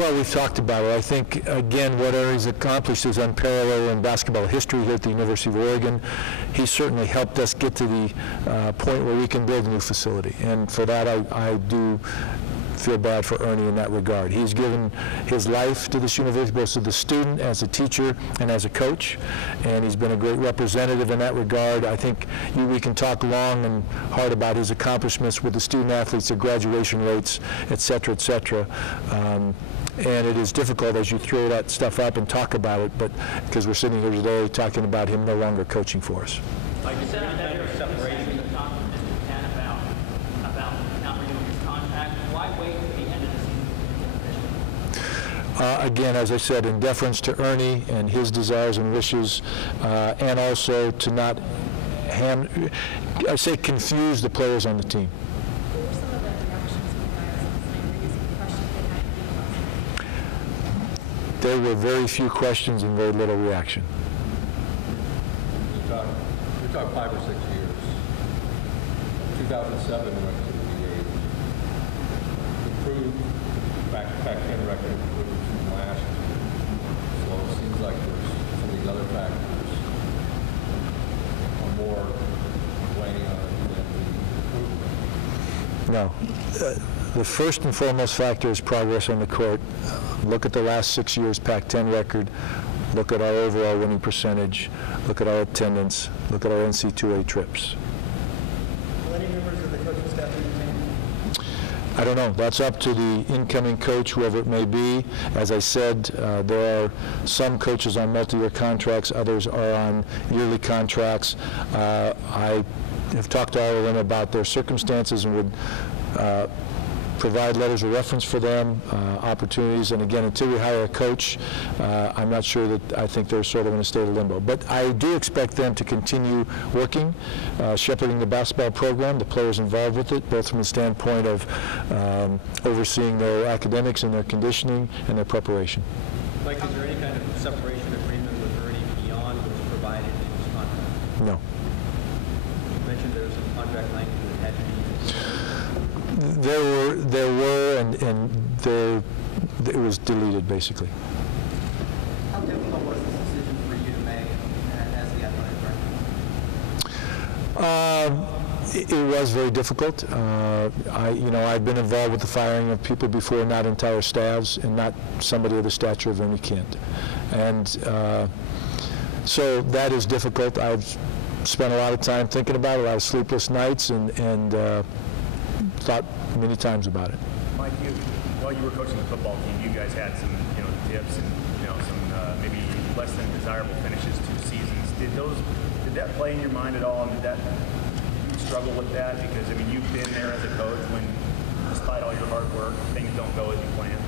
Well, we've talked about it. I think, again, what Ernie's accomplished is unparalleled in basketball history here at the University of Oregon. He certainly helped us get to the point where we can build a new facility. And for that, I do feel bad for Ernie in that regard. He's given his life to this university, both as a student, as a teacher, and as a coach, and he's been a great representative in that regard. I think we can talk long and hard about his accomplishments with the student athletes, their graduation rates, et cetera, et cetera. And it is difficult as you throw that stuff up and talk about it, but because we're sitting here today talking about him no longer coaching for us. Like you said, separation. Again, as I said, in deference to Ernie and his desires and wishes, and also to not confuse the players on the team. What were some of the reactions from the guys last night? Were you seeing questions they hadn't been? There were very few questions and very little reaction. We talked 5 or 6 years. 2007 went to the P8. Improved Pac-10 record improved from last year. So it seems like there's some of these other factors are more weighing on it than the improvement. No. The first and foremost factor is progress on the court. Look at the last 6 years Pac-10 record. Look at our overall winning percentage. Look at our attendance. Look at our NC2A trips. Will any members of the coaching staff be retained? I don't know. That's up to the incoming coach, whoever it may be. As I said, there are some coaches on multi-year contracts. Others are on yearly contracts. I have talked to all of them about their circumstances and would provide letters of reference for them, opportunities, and again, until we hire a coach, I'm not sure that I think they're sort of in a state of limbo. But I do expect them to continue working, shepherding the basketball program, the players involved with it, both from the standpoint of overseeing their academics and their conditioning and their preparation. Mike, is there any kind of separation agreement with Ernie beyond what's provided in his contract? No. You mentioned there was some contract language that had to be. There were, and it was deleted, basically. How difficult was this decision for you to make as the athletic director? It was very difficult. I've been involved with the firing of people before, not entire staffs, and not somebody of the stature of Ernie Kent. And so that is difficult. I've spent a lot of time thinking about it, a lot of sleepless nights, and thought many times about it. Mike, while you were coaching the football team, you guys had some, dips and some maybe less than desirable finishes 2 seasons. Did that play in your mind at all? And did you struggle with that? Because you've been there as a coach when, despite all your hard work, things don't go as you planned.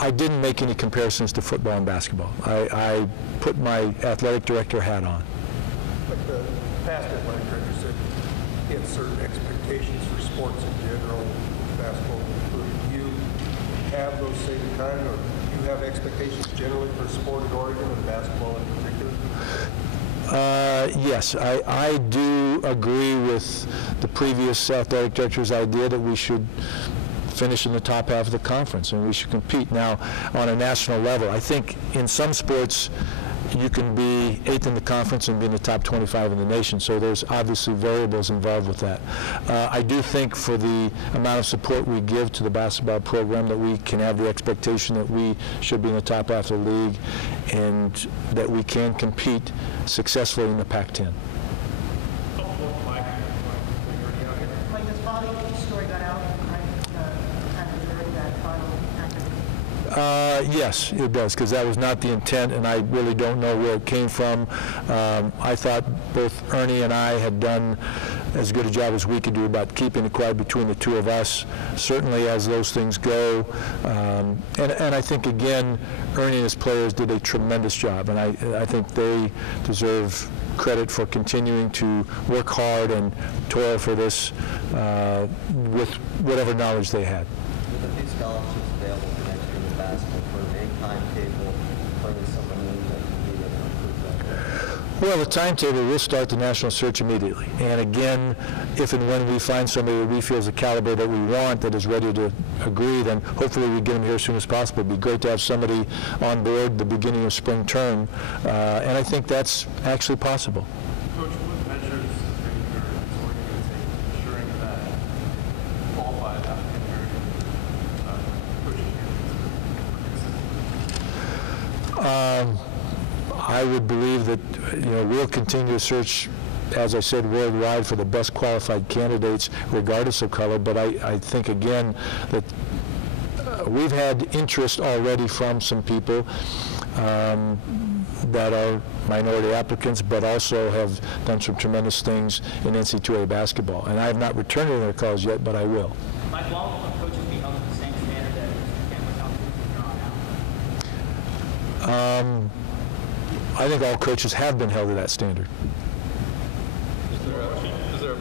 I didn't make any comparisons to football and basketball. I put my athletic director hat on. But the past athletic director said he had certain expectations for sports in general, basketball included. Do you have those same kind, or do you have expectations generally for sport at Oregon and basketball in particular? Yes, I do agree with the previous athletic director's idea that we should finish in the top half of the conference and we should compete. Now, on a national level, I think in some sports you can be 8th in the conference and be in the top 25 in the nation, so there's obviously variables involved with that. I do think for the amount of support we give to the basketball program that we can have the expectation that we should be in the top half of the league and that we can compete successfully in the Pac-10. Like this body story got out, during that final active. Yes, it does, because that was not the intent, and I really don't know where it came from. I thought both Ernie and I had done as good a job as we could do about keeping it quiet between the two of us, certainly as those things go. And I think, again, Ernie and his players did a tremendous job, and I think they deserve credit for continuing to work hard and toil for this with whatever knowledge they had. With a few scholarships available for next year in the basketball program, any timetable for someone that you need to improve Well, the timetable will start the national search immediately. And again, if and when we find somebody that we feel is the caliber that we want, that is ready to agree, then hopefully we get them here as soon as possible. It'd be great to have somebody on board the beginning of spring term, and I think that's actually possible. Coach, what measures are you going to take ensuring that qualified African-American coaching candidates I would believe that, we'll continue to search, as I said, worldwide for the best qualified candidates, regardless of color. But I think, again, that we've had interest already from some people that are minority applicants, but also have done some tremendous things in NCAA basketball. And I have not returned any of their calls yet, but I will. Mike, will all coaches be held to the same standard that Mr. Kent was held to from here on out? I think all coaches have been held to that standard. Is there a